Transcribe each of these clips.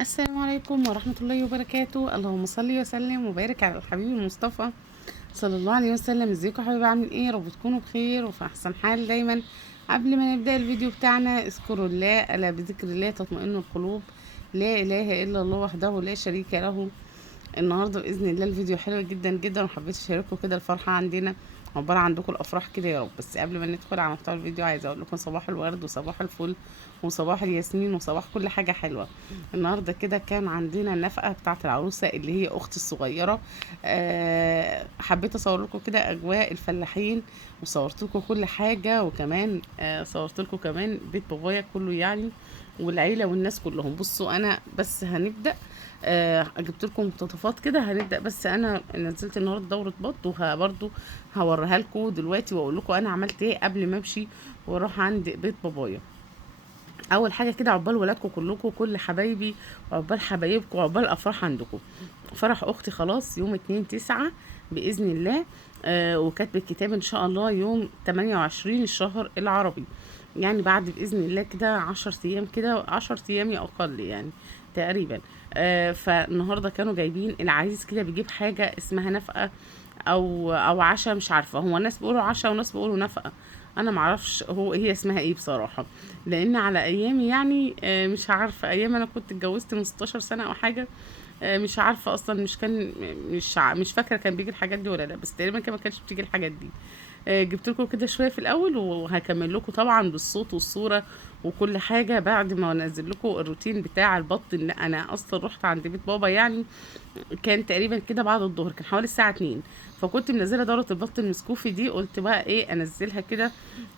السلام عليكم ورحمة الله وبركاته. اللهم صل وسلم وبارك على الحبيب المصطفى صلى الله عليه وسلم. ازيكم يا حبايبي؟ عاملين ايه؟ رب تكونوا بخير وفي احسن حال دايما. قبل ما نبدأ الفيديو بتاعنا اذكروا الله، الا بذكر الله تطمئن القلوب. لا اله الا الله وحده لا شريك له. النهارده باذن الله الفيديو حلو جدا جدا، وحبيت اشارككم كده الفرحه عندنا عباره عندكم الافراح كده يا رب. بس قبل ما ندخل على محتوى الفيديو عايزه اقول لكم صباح الورد وصباح الفل وصباح الياسمين وصباح كل حاجه حلوه. النهارده كده كان عندنا النفقه بتاعه العروسه اللي هي اختي الصغيره. حبيت اصور لكم كده اجواء الفلاحين، وصورت لكم كل حاجه، وكمان صورت لكم كمان بيت بابايا كله يعني، والعيله والناس كلهم. بصوا انا بس هنبدا. جبت لكم مقتطفات كده، هنبدا. بس انا نزلت النهارده دوره بط، وبرده هوريها لكم دلوقتي واقول لكم انا عملت ايه قبل ما امشي واروح عند بيت بابايا. اول حاجه كده عقبال ولادكم كلكم كل حبايبي، وعقبال حبايبكم وعقبال افراح عندكم. فرح اختي خلاص يوم 2/9 باذن الله. وكاتب الكتاب ان شاء الله يوم 28 الشهر العربي، يعني بعد باذن الله كده 10 ايام، كده 10 ايام يا اقل يعني تقريبا. فالنهارده كانوا جايبين العريس كده بيجيب حاجه اسمها نفقه او عشاء، مش عارفه، هو الناس بيقولوا عشاء وناس بيقولوا نفقه. انا معرفش هي اسمها ايه بصراحه، لان على ايامي يعني مش عارفه، ايام انا كنت اتجوزت من 16 سنه او حاجه. مش عارفه اصلا، مش كان مش فاكره كان بيجي الحاجات دي ولا لا، بس تقريبا كان ما كانش بتيجي الحاجات دي. جبت لكم كده شويه في الاول، وهكمل لكم طبعا بالصوت والصوره وكل حاجه بعد ما انزل لكم الروتين بتاع البط. ان انا اصلا رحت عند بيت بابا يعني كان تقريبا كده بعد الظهر، كان حوالي الساعه 2. فكنت منزله دوره البط المسكوفي دي، قلت بقى ايه انزلها كده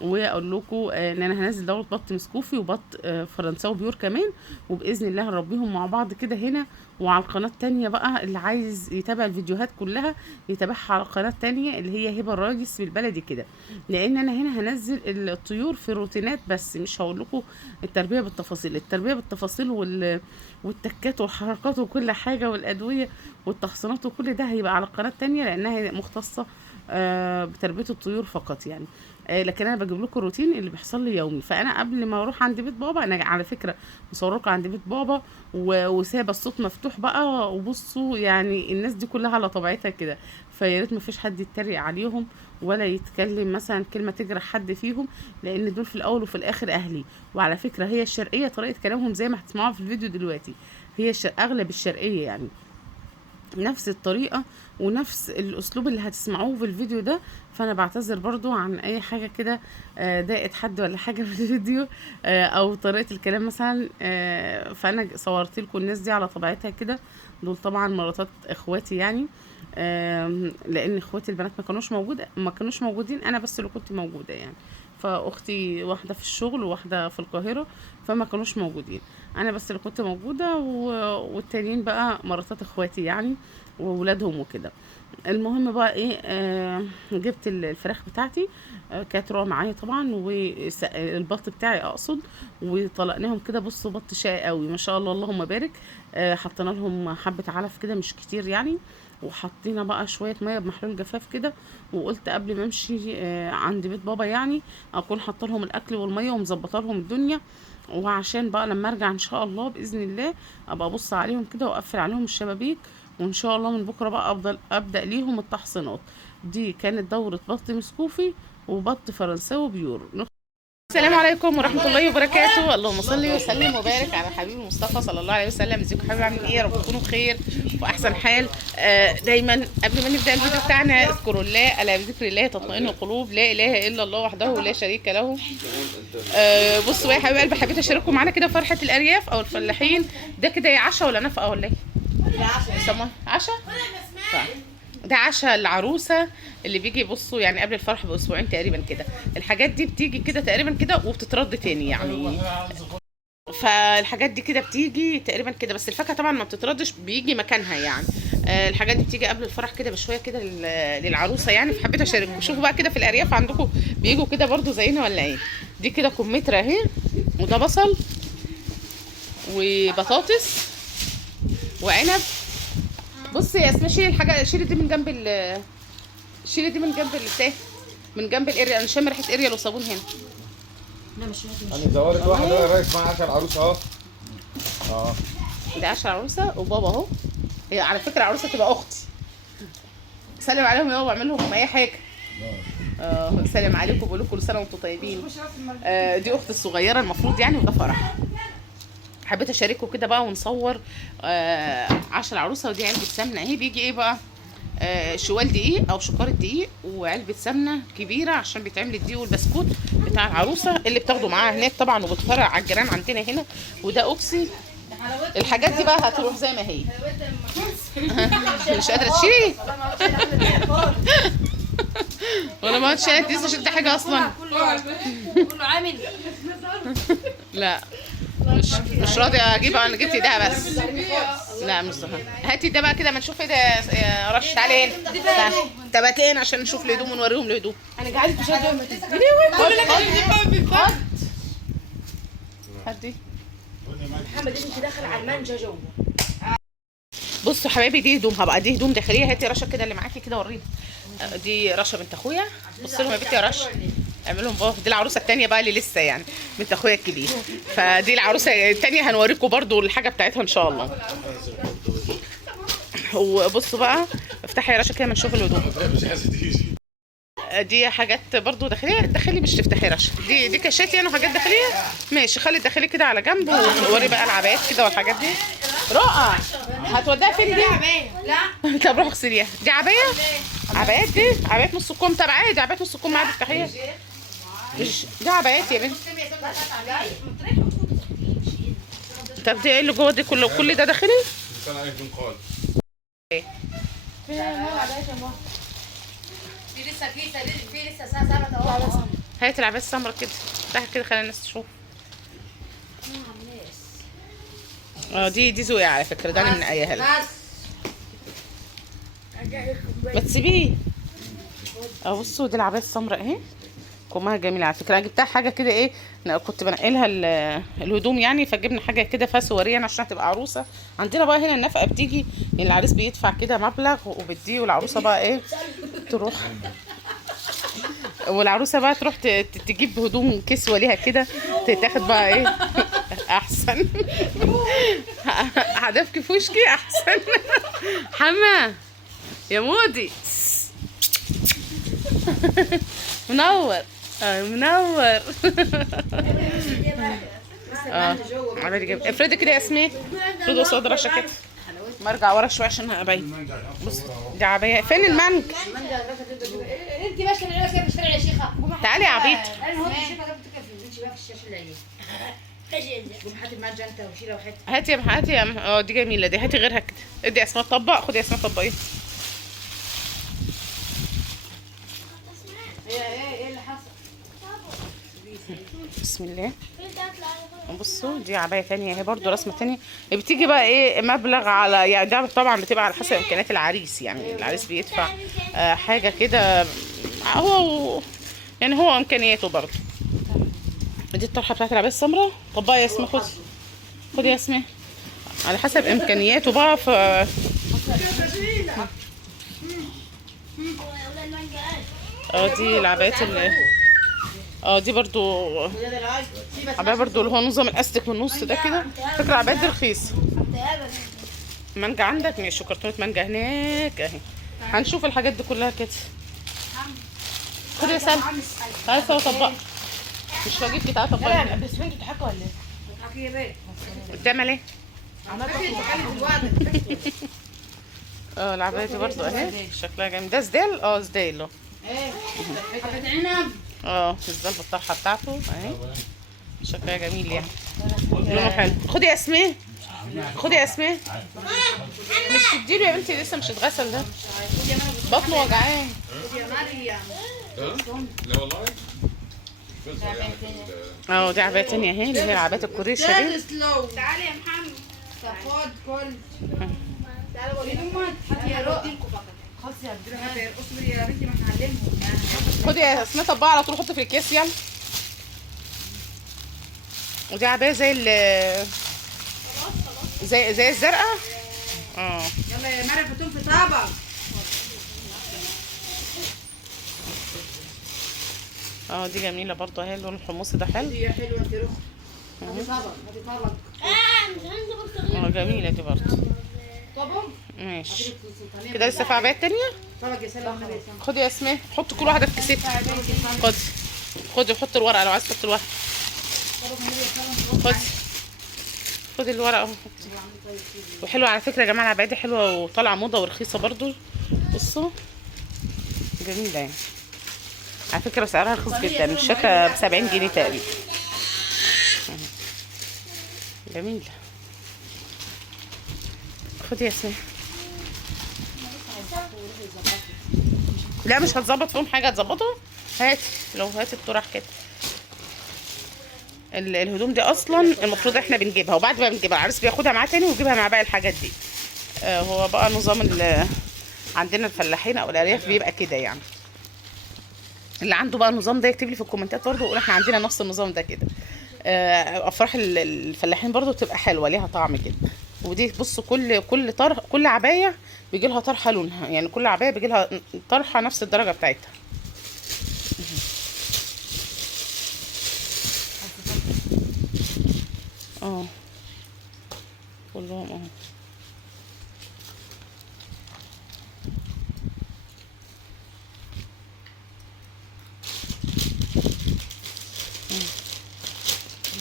واقول لكم ان انا هنزل دوره بط مسكوفي وبط فرنساوي بيور كمان، وباذن الله هنربيهم مع بعض كده هنا. وعلى القناه التانية بقى اللي عايز يتابع الفيديوهات كلها يتابعها على القناه التانية اللي هي هبه الراجس بالبلدي كده، لان انا هنا هنزل الطيور في روتينات بس، مش هقول لكم التربيه بالتفاصيل. التربيه بالتفاصيل والتكات والحركات وكل حاجه والادويه والتحصينات وكل ده هيبقى على القناه التانية، لانها مختصه بتربيه الطيور فقط يعني. لكن انا بجيب لكم الروتين اللي بيحصل لي يومي. فانا قبل ما اروح عند بيت بابا، انا على فكره مصوره لكم عند بيت بابا وسايبه الصوت مفتوح بقى، وبصوا يعني الناس دي كلها على طبيعتها كده، فيا ريت ما فيش حد يتريق عليهم ولا يتكلم مثلا كلمه تجرح حد فيهم، لان دول في الاول وفي الاخر اهلي. وعلى فكره هي الشرقيه طريقه كلامهم زي ما هتسمعوها في الفيديو دلوقتي، هي اغلب الشرقيه يعني نفس الطريقة ونفس الأسلوب اللي هتسمعوه في الفيديو ده. فأنا بعتذر برضو عن أي حاجة كده ضايقت حد ولا حاجة في الفيديو، أو طريقة الكلام مثلا. فأنا صورت لكم الناس دي على طبيعتها كده. دول طبعا مراتات إخواتي يعني، لأن إخواتي البنات ما كانوش موجودين، أنا بس اللي كنت موجودة يعني. فأختي واحدة في الشغل وواحدة في القاهرة، فما كانوش موجودين، انا بس اللي كنت موجوده والتانيين بقى مراتات اخواتي يعني وولادهم وكده. المهم بقى ايه، جبت الفراخ بتاعتي، كانت روعه معايا طبعا، والبط بتاعي اقصد، وطلقناهم كده. بصوا بط شقي قوي ما شاء الله اللهم بارك. حطينا لهم حبه علف كده مش كتير يعني، وحطينا بقى شويه ميه بمحلول جفاف كده. وقلت قبل ما امشي عند بيت بابا يعني اكون حاطه لهم الاكل والميه ومظبطه لهم الدنيا، وعشان بقى لما ارجع ان شاء الله باذن الله ابقى ابص عليهم كده واقفل عليهم الشبابيك، وان شاء الله من بكره بقى ابدا ليهم التحصينات. دي كانت دوره بط مسكوفي وبط فرنساوي بيور. السلام عليكم ورحمة الله وبركاته. اللهم صل وسلم وبارك على حبيب المصطفى صلى الله عليه وسلم. ازيكم حبايبي؟ عاملين ايه؟ يا رب تكونوا بخير واحسن حال. دايما قبل ما نبدا الفيديو بتاعنا اذكروا الله، الا بذكر الله تطمئن القلوب. لا اله الا الله وحده لا شريك له. بصوا يا حبايب قلبي، حبيت اشارككم معانا كده فرحة الارياف او الفلاحين. ده كده يا عشاء ولا نفقه ولا ايه؟ عشاء. عشاء. ده عشاء العروسه اللي بيجي. بصوا يعني قبل الفرح باسبوعين تقريبا كده، الحاجات دي بتيجي كده تقريبا كده وبتترد تاني يعني. فالحاجات دي كده بتيجي تقريبا كده، بس الفاكهه طبعا ما بتتردش، بيجي مكانها يعني. الحاجات دي بتيجي قبل الفرح كده بشويه كده للعروسه يعني. فحبيت اشارككم. شوفوا بقى كده في الارياف عندكم بيجوا كده برضو زينا ولا ايه؟ دي كده كمثرى اهي، وده بصل وبطاطس وعنب. بصي يا اسماء، شيلي الحاجه، شيلي دي من جنب شيلي دي من جنب البتاع، من جنب الاريال. انا شامه ريحه اريال وصابون هنا. انا زوارت واحده يا ريس مع عشان العروس اهو. اه دي عشرة عروسه وبابا اهو. هي على فكره عروسه تبقى اختي. سلم عليهم يا بابا، واعمل لهم اي حاجه. سلم عليكم وبقول لكم كل سنه وانتم طيبين. دي اختي الصغيره المفروض يعني، وده فرح. حبيت اشارككم كده بقى ونصور عشرة عروسه. ودي علبه سمنه اهي، بيجي ايه بقى شوال دقيق او شكاره دقيق وعلبه سمنه كبيره عشان بيتعمل الدقيق والبسكوت بتاع العروسه اللي بتاخده معاها هناك طبعا، وبتفرع على الجيران عندنا هنا. وده اوكسي. الحاجات دي بقى هتروح زي ما هي. مش قادره تشيلي ولا ما اتشالت لسه؟ شلت حاجه اصلا؟ كله عامل. لا مش راضيه اجيبها. انا جبت ده بس. لا مش ظهر. هاتي ده بقى كده ما نشوف ايه ده يا رش. تعالي هنا تباتين عشان نشوف الهدوم ونوريهم الهدوم. انا قاعده مش قادره. ما تسكتي. هدي محمد انت داخل على المانجا جوه. بصوا حبايبي، دي هدومها بقى. دي هدوم داخليه. هاتي رشا كده اللي معاكي كده وريني. دي رشا بنت اخويا. بص لهم يا بنتي يا رشا، اعملهم بقى. دي العروسه الثانيه بقى اللي لسه يعني بنت اخويا الكبير. فدي العروسه الثانيه هنوريكم برضو الحاجه بتاعتها ان شاء الله. وبصوا بقى، افتحي يا رشا كده ما نشوف الهدوم. دي حاجات برضو داخليه. داخلي مش تفتحي رشا. دي كاشات يعني وحاجات داخليه. ماشي، خلي الداخلي كده على جنب ووري بقى العبايات كده والحاجات دي. رؤى هتوديها فين دي؟ لا طب روح اغسليها. دي عبايه. عبايات دي عبايات نص كم. طب عادي عبايات نص كم عادي افتحيها. مش دي عبايات يا بنت. طب دي ايه اللي جوه دي كله؟ كل ده داخلي؟ ايه في لسه ساعه 7. هات العباية السمرا كده. افتحها كده خلي الناس تشوف. دي ذوقي على فكره. ده انا من ايها لها. ما تسيبيه. بصوا دي العباية السمراء اهي. كمها جميله على فكره. انا جبتها حاجه كده ايه، أنا كنت بنقلها الهدوم يعني، فجبنا حاجه كده فسوريا عشان تبقى عروسه. عندنا بقى هنا النفقه بتيجي يعني العريس بيدفع كده مبلغ وبتديه، والعروسه بقى ايه تروح والعروسه بقى تروح تجيب هدوم كسوه ليها كده تاخد بقى ايه احسن. هدفكي في وشكي احسن. حما يا مودي منور. منور. عمالي جايب. افردي كده يا اسماء. افردي قصاد رشا كده. ما ارجع ورا شويه عشان ابين. بص دي عبايه. فين المانج؟ انت ماشيه من كيف الشارع يا شيخه. تعالي يا عبيط. انا هو الشيخه جبت كيف بقى في الشاشه اللي قوم هات المانجا انت وشيلها وحته. هاتي يا دي جميله دي. هاتي غيرها كده. ادي اسماء طبق. خدي اسماء طبقيه. ايه اللي حصل؟ بسم الله. بصوا دي عبايه ثانيه اهي برضو رسمه ثانيه. بتيجي بقى ايه مبلغ على يعني ده طبعا بتبقى على حسب امكانيات العريس يعني. العريس بيدفع حاجه كده هو يعني هو امكانياته برضو. دي الطرحه بتاعت العبايه السمراء. طبقي يا اسماء. خدي يا اسماء على حسب امكانياته بقى. دي العبايات اللي دي برضو عباية برضو اللي هو نظام الاستك من النص ده كده. فكرة العبايات دي رخيصة. مانجا عندك؟ ماشي. كرتونة مانجا هناك اهي. هنشوف الحاجات دي كلها كده. خدي يا سلمى. تعالي سوا طبقي. مش هجيبكي. تعالي طبقي. لا بس انتوا بتضحكوا ولا ايه؟ بتضحكي يا بيه. بتعمل ايه؟ عملت ايه؟ العباية دي برضو اهي شكلها جميل. ده سدال. سدال ايه حبة عنب. السدال بالطرحة بتاعته اهي. شكلها جميل يعني. لونه حلو. خدي يا اسماء. خدي يا اسماء. مش تديله يا بنتي لسه مش اتغسل ده. بطنه وجعان. يا مريم. لا والله. دي عباية تانية اهي اللي هي العبايات الكوريشة دي. تعالي يا محمد. خد كل. تعالي وريني امك. هاتي يا رؤى. خلاص يا عبد اصبري يا بنتي ما احنا هنعلمهم. خدي يا اسماء طبقها على طول. حطي في الكيس يلا. ودي عباية زي الزرقاء. يلا يا مريم حطيهم في طبق. دي جميلة برضو اهي. اللون الحمصي ده حلو. دي حلوه انت رخ. هاتي طبق. جميله دي برضه. طبعا ماشي كده. لسه في عبايات تانية. خدي يا اسماء، حطي كل واحده في كيستها. خدي وحطي الورقه لو عايز تحطي الورقه. خدي الورقه اهو. وحلوه على فكره يا جماعه، العبايه دي حلوه وطالعه موضه ورخيصه برضو. بصوا جميله يعني على فكره، سعرها رخيص جدا، مش فاكره ب 70 جنيه تقريبا. جميله. خدي يا اسماء. لا مش هتظبط فيهم حاجه، هتظبطهم. هاتي لو هاتي الطرح كده. الهدوم دي اصلا المفروض احنا بنجيبها، وبعد ما بنجيبها العريس بياخدها معاه تاني ويجيبها مع باقي الحاجات دي. هو بقى نظام عندنا الفلاحين او الارياف بيبقى كده يعني. اللي عنده بقى النظام ده يكتب لي في الكومنتات برضو، ويقول احنا عندنا نفس النظام ده كده. افراح الفلاحين برضو بتبقى حلوه، ليها طعم كده. ودي بصوا كل عبايه بيجي لها طرحه لونها، يعني كل عبايه بيجي لها طرحه نفس الدرجه بتاعتها. كلهم اهو.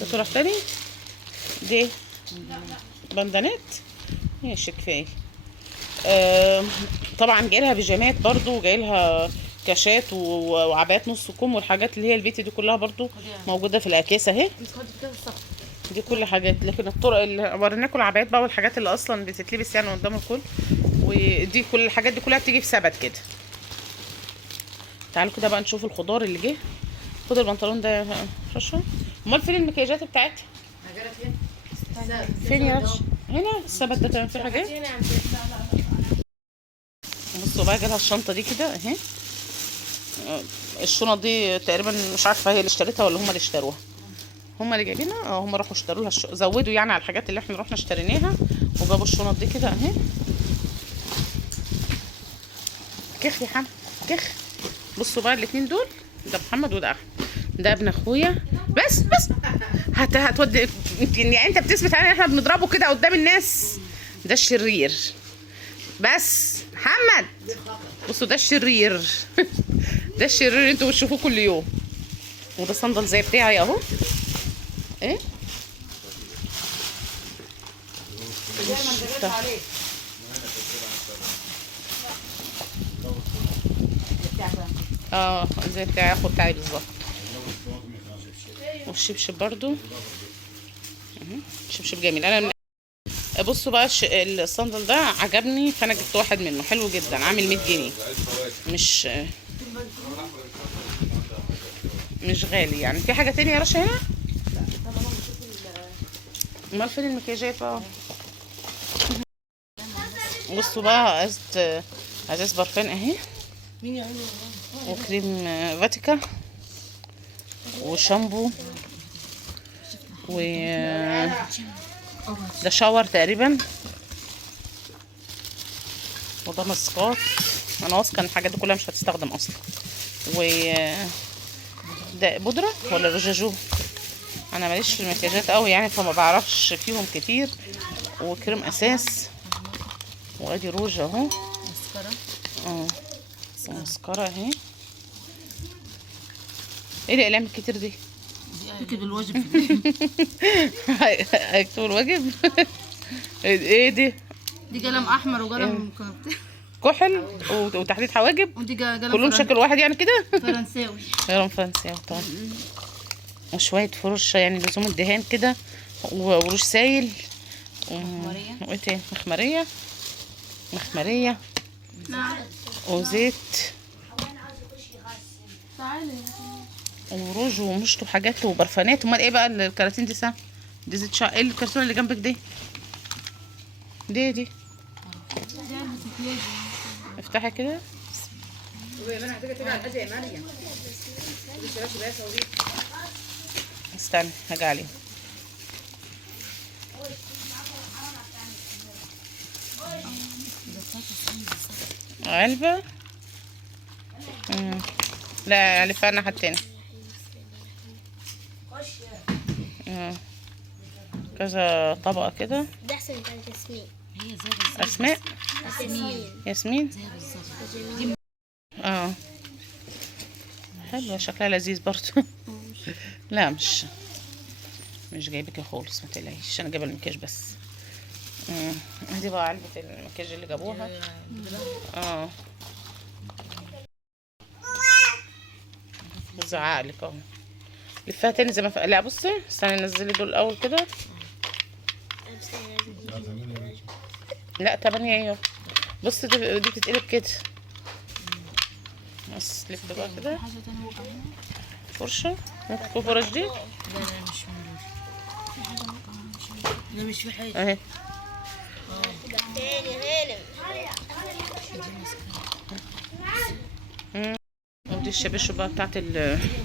ده طرح تاني. دي بندانات. ماشي كفايه. طبعا جايلها بيجامات برضو، جايلها كاشات وعبايات نص كم، والحاجات اللي هي البيت دي كلها برضو موجوده في الاكياس اهي. دي كل حاجات. لكن الطرق اللي وريناكم العبايات بقى والحاجات اللي اصلا بتتلبس يعني قدام الكل، ودي كل الحاجات دي كلها بتيجي في سبت كده. تعالوا كده بقى نشوف الخضار اللي جه. خد البنطلون ده يا رشا. امال فين المكياجات بتاعتها؟ فين يا رشا؟ هنا السبت ده تمام. في حاجات. بصوا بقى جالها الشنطه دي كده اهي. الشنط دي تقريبا مش عارفه هي اللي اشتريتها ولا هم اللي اشتروها. هم اللي جايبينها. هم راحوا اشتروا لها زودوا يعني على الحاجات اللي احنا رحنا اشتريناها، وجابوا الشنط دي كده اهي. كخ يا حمد كخ. بصوا بقى الاتنين دول، ده محمد وده احمد، ده ابن اخويا. بس هتودي يعني انت بتثبت علينا احنا بنضربه كده قدام الناس. ده الشرير. بس محمد بصوا ده الشرير. ده الشرير اللي انتوا بتشوفوه كل يوم. وده صندل زي بتاعي اهو. ايه زي بتاعي اخو بتاعي بالظبط. والشبشب برضو شبشب جميل. انا بصوا بقى الصندل ده عجبني، فانا جبت واحد منه حلو جدا، عامل 100 جنيه. مش غالي يعني. في حاجه تانية يا رشا هنا؟ امال فين المكياجات بقى؟ بصوا بقى ازاز برفان اهي، وكريم فاتيكا، وشامبو، و ده شاور تقريبا، وده ماسكات. انا واثقه ان الحاجات دي كلها مش هتستخدم اصلا. و ده بودره ولا رجاجو؟ انا ماليش في المكياجات قوي يعني، فما بعرفش فيهم كتير. وكريم اساس، وادي روج اهو. مسكره اهي. ايه الاقلام الكتير دي؟ اكتب الواجب. هيكتبوا الواجب. ايه دي؟ دي قلم احمر وقلم كحل وتحديد حواجب. ودي قلم كلهم شكل واحد يعني كده. فرنساوي. قلم فرنساوي طبعا. وشويه فرش يعني لزوم الدهان كده، وروش سايل. وايه تاني؟ مخمريه. وزيت. وروج ومشط وحاجات وبرفانات. امال ايه بقى الكراتين دي؟ دي زيت شعر. ايه الكرتونه اللي جنبك دي؟ دي افتحي كده. استنى هاجي عليه. علبة. لا الفها الناحية التانية. كذا طبقة كده. ده احسن بتاع ياسمين. هي زي بالظبط. اسماء ياسمين. ياسمين. زي بالظبط. اه حلوة شكلها لذيذ برضو. لا مش جايبكي خالص ما تقلقيش، انا جايبه المكياج بس. دي بقى علبة المكياج اللي جابوها. اه بزعقلك اهو. لفها تاني زي ما لا بصي استني نزلي دول الاول كده. لا 8 ايوه. بصي دي بتتقلب كده. بس لف بقى كده حاجة تانية وقع هنا. فرشة. ممكن تكون فرش دي. لا مش موجود. في حاجة وقع مش عارفة. لا مش في حاجة. اهي تاني هانم. ودي الشباشب بقى بتاعت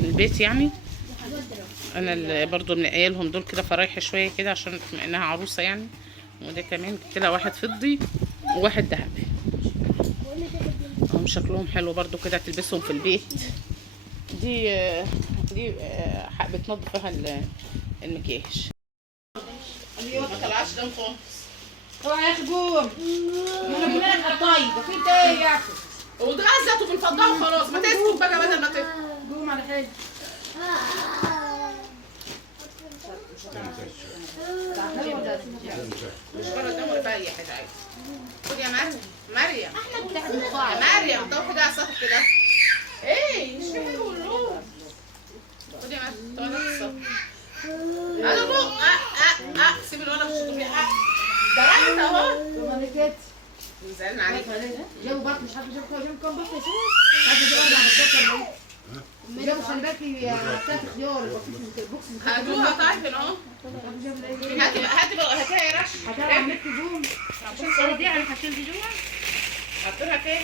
البيت يعني. انا اللي برضو منقيه لهم دول كده فرايح شويه كده عشان بما انها عروسه يعني. وده كمان جبت لها واحد فضي وواحد ذهبي. هم شكلهم حلو برضو كده تلبسهم في البيت. دي بتنضف فيها المكياج. ما طلعش دم خالص. اوعى يا اخي قوم. انا بنات الطيبه في انت ايه يا اخي؟ واتغزت وبنفضها وخلاص. ما تسكت بقى بدل ما قوم على حاجه. مش بره الدم ولا في اي حاجه عادي. خد يا مريم. احمد تحت القاع. يا مريم طب كده على السطح كده. ايه مش في حاجه والله. خد يا مريم طب على السطح. انا بقى سيب الولد مش طبيعي. درعت اهو. ملكت زعلنا عليك. جابوا بطن مش عارفه جابوا كام بطن يا شيخ؟ عارفه جابوا على البطن ولا ايه؟ جابوا خلي بالك بتاعت خيار البوكس. هاتوها طيب اهو. هاتي بقى هاتيها يا رش. هتعرف على النت جوم. دي انا هشيل دي جوه. حطيها فين؟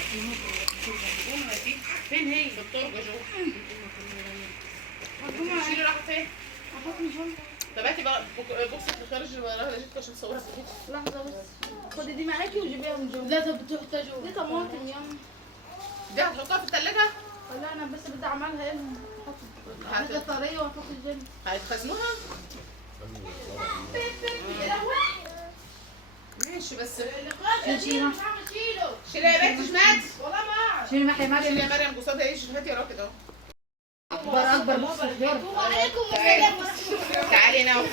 فين هي؟ في التربه جوه. شيلي راحت فين؟ طب هاتي بقى بوكس الخارج اللي وراها جبت عشان تصورها في البيت. لحظه بس خدي دي معاكي وجيبيها من جوه. لا طب بتحتاجوا. دي طماطم ياما. دي هتحطها في الثلاجه؟ لا انا بس بدي اعملها ايه؟ حاجه طريه واحط الجبن. هتخزنوها؟ ماشي بس شيلها. شيلها يا بنت جماد. شيلي معايا شيلي مريم. يا مريم قصادها ايه؟ هاتي يا راكد اهو. اكبر بوكس خيار. وعليكم تعالي هنا اهو.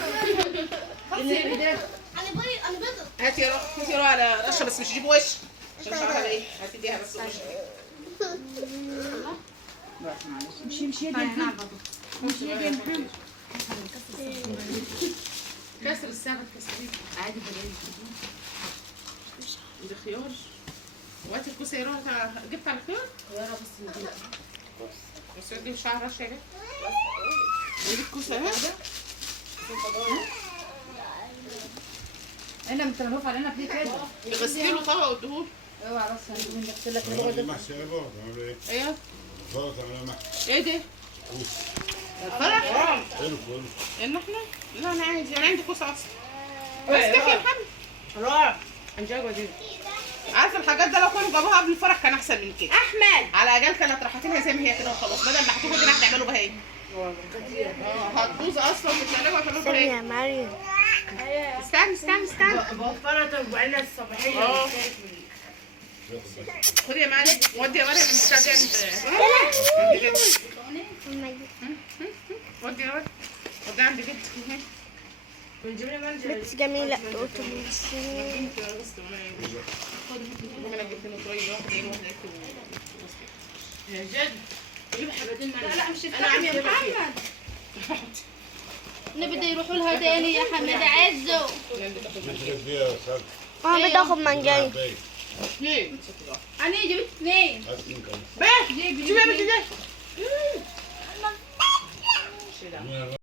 اللي بدك. انا بيضة. هاتي يا راكد هاتي يا على رشه بس مش تجيب وش عشان شعرها ايه؟ هاتي اديها بس وش. مشي يا محمد. مشي يا محمد. كسر السمك كسريه عادي بدل دي خيار. وقت الكوسه يا روحي جبت على الخيار؟ خياره بس دي مش عارفه رشه يا بنت. دي الكوسه اهي. انا متنوف علينا في كده. غسلي له طبق واديهوله. اوعى راسها من نغسل لك عملي محشي انا برضه عامل ايه؟ ايوه برضه عامل محشي ايه ده؟ الفرح؟ حلو حلو ان احنا؟ لا انا عادي انا عندي كوسه اصلا. بس تحكي يا محمد. روح. هنجاوب دي. عارفه الحاجات ده لو كانوا جابوها قبل الفرح كان احسن من كده. احمد. على الاقل كانت راحتينها زي ما هي كده وخلاص بدل ما هتاخدوا كده هتعملوا بها ايه؟ هتبوظ اصلا في الثلاجه وهتعملوا بها ايه؟ مريم. استنى بوفرت وبعدين الصباحيه. خدي يا مريم ودي يا مريم البتاع دي عند جد. ودي يا مريم ودي عند جد. بس جميلة. انا جبت له طريقه واحده يا جد. جيب حبتين لا لا مش انا عم يا محمد. نبدا يروحوا لها تاني يا حمد عزو. محشي فيها خل انا بدي اخد منجاي. ليه؟ انا جبت اثنين. أسمن كمان بس شوفي يا بنتي ده